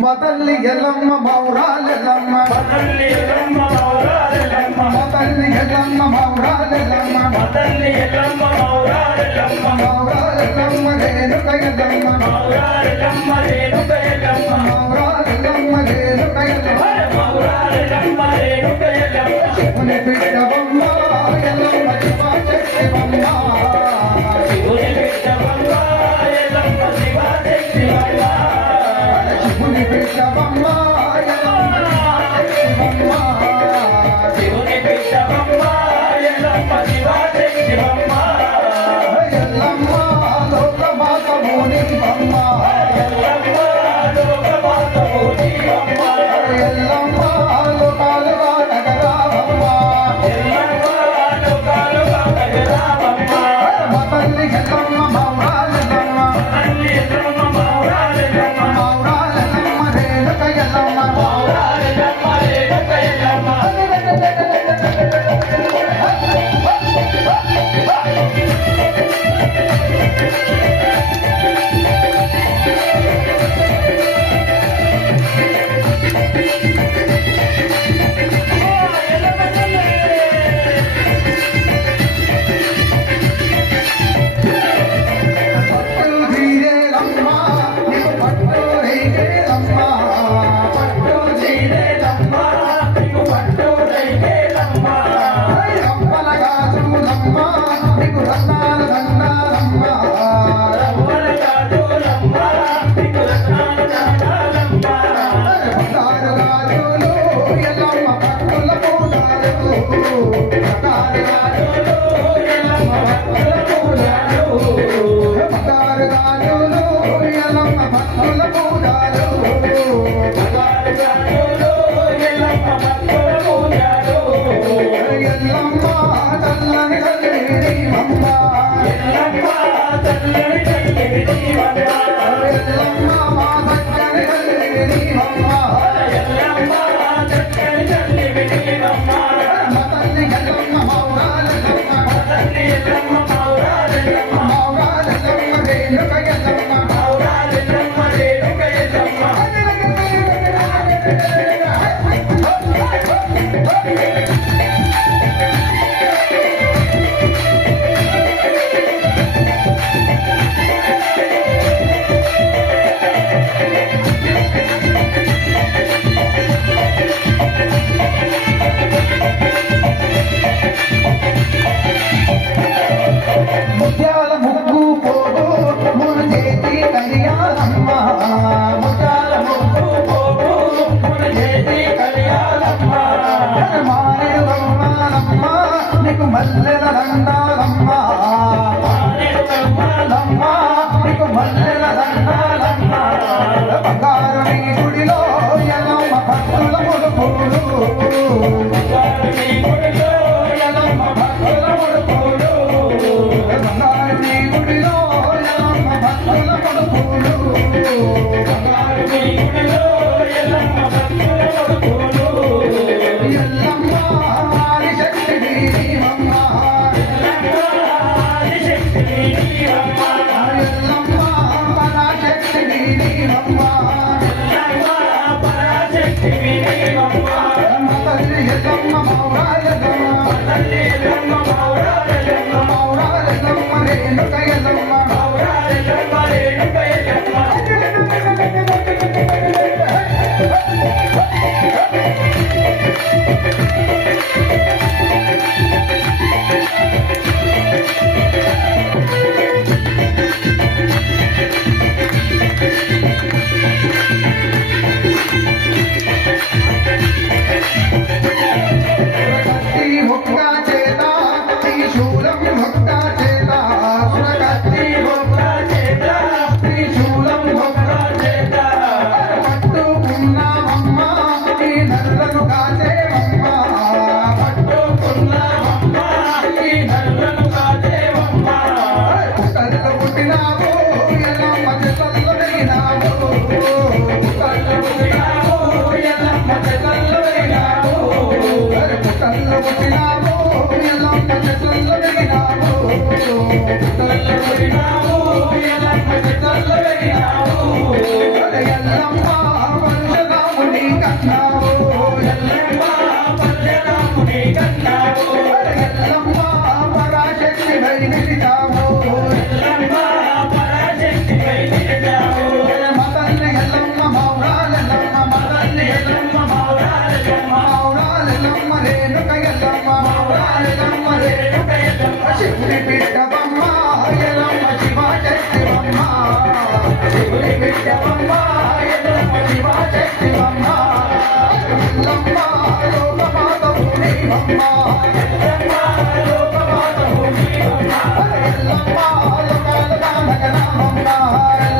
మతల్లి ఎల్లమ్మ మౌరాలెల్లమ్మ మతల్లి ఎల్లమ్మ మౌరాలెల్లమ్మ మతల్లి ఎల్లమ్మ మౌరాలెల్లమ్మ మతల్లి ఎల్లమ్మ మౌరాలెల్లమ్మ మౌరాలెల్లమ్మ రేణుక ఎల్లమ్మ మౌరాలెల్లమ్మ రేణుక ఎల్లమ్మ మౌరాలెల్లమ్మ రేణుక ఎల్లమ్మ మౌరాలెల్లమ్మ రేణుక ఎల్లమ్మ శివుని బిడ్డవమ్మ ఎల్లమ్మ శివశక్తివమ్మ శివుని బిడ్డవమ్మ ఎల్లమ్మ శివశక్తివమ్మ శివుని బిడ్డవమ్మ ఎల్లమ్మ శివశక్తివమ్మ శివుని బిడ్డవమ్మ ఎల్లమ్మ శివశక్తివమ్మ ఎల్లమ్మ లోకమాతవు నీవమ్మ ఎల్లమ్మ లోకమాతవు నీవమ్మ ఎల్లమ్మ లోకాలుగా నగరావమ్మ ఎల్లమ్మ లోకాలుగా నగరావమ్మ మతల్లి ఎల్లమ్మ మౌరాలెల్లమ్మ మతల్లి ఎల్లమ్మ మౌరాలెల్లమ్మ మౌరాలెల్లమ్మ రేణుక ఎల్లమ్మ మౌరాలెల్లమ్మ రేణుక ఎల్లమ్మ పట్టు తీరేలమ్మ నీకు పట్టు రేగేలమ్మ పట్టు చీరేలమ్మ నీకు పట్టు రైకేలమ్మ రప్పల గాజులమ్మ నీకు రత్నాల దండాలమ్మ రవ్వల కాదులమ్మ నీకు రత్నాల దండాలమ్మ బంగారు గాజులు ఎల్లమ్మ పట్టుల పూజాలు బంగారు గాజులు ఎల్లమ్మ భక్తుల పూజలు బంగారు గాజులు ఎల్లమ్మ పట్టుల పూజాలు బంగారు గాజులు ఎల్లమ్మ భక్తుల పూజలు ఎల్లమ్మ తల్లని తల్లిమమ్మ ఎల్లమ్మ తల్లిని తల్లిని నీవమ్మ ఎల్లమ్మ మా సత్యని తల్లిమమ్మ ఎల్లమ్మ చక్కని తల్లివి నీవమ్మ మా తల్లి ఎల్లమ్మ మౌరాలెల్లమ్మ తల్లి ఎల్లమ్మ మౌరాలెల్లమ్మ మౌరాలెల్లమ్మ రేణుక ఎల్లమ్మ మౌరాలెల్లమ్మ రేణుక ఎల్లమ్మ ముత్యాల ముగ్గు పోగు మూడు చేతి కడియాలమ్మ ముత్యాల ముగ్గు పోగు మున చేతి కళ్యాణమ్మ మానేడు రమ్మాలమ్మ నీకు మల్లెల దండాలమ్మ మానేడు కమ్మలమ్మ నీకు మల్లెల దండాలమ్మ బంగారు నీ గుడిలో ఎల్లమ్మ భక్తుల ముడుపులు బంగారు నీ గుడిలో ఎల్లమ్మ భక్తుల ముడుపులు బంగారు నీ గుడిలో ఎల్లమ్మ భక్తుల ముడుపులు బంగారు నీ గుడిలో ఎల్లమ్మ భక్తుల ముడుపులు ఎల్లమ్మ ఆదిశక్తి నీవమ్మ ఎల్లమ్మ ఆదిశక్తి నీవమ్మ ఎల్లమ్మ పరాశక్తి నీవమ్మ ఎల్లమ్మ పరాశక్తి నీవమ్మ తల్లి ఎల్లమ్మ మౌరాలెల్లమ్మ తల్లి ఎల్లమ్మ మౌరాలెల్లమ్మ మౌరాలెల్లమ్మ రేణుక ఎల్లమ్మ మౌరాలెల్లమ్మ రేణుక ఎల్లమ్మ కత్తి ఒక్క చేత త్రిశూలం ఒక్క చేత సురకత్తి ఒక్క చేత త్రిశూలం ఒక్క చేత పట్టుకున్నామమ్మ ఈ నల్లను కాచేవమ్మ పట్టుకున్నామమ్మ ఈ నల్లను కాదేవమ్మ కళ్ళు పుట్టినావు ఎల్లమ్మ చెతల్లో వెలిగినావు కళ్ళు పుట్టినావు ఎల్లమ్మ చెతల్లో వెలిగినావు కళ్ళు పుట్టినావు ఎల్లమ్మ చెతల్లో వెలిగినావు కళ్ళు పుట్టినావు ఎల్లమ్మ చెతల్లో వెలిగినావు ఎల్లమ్మ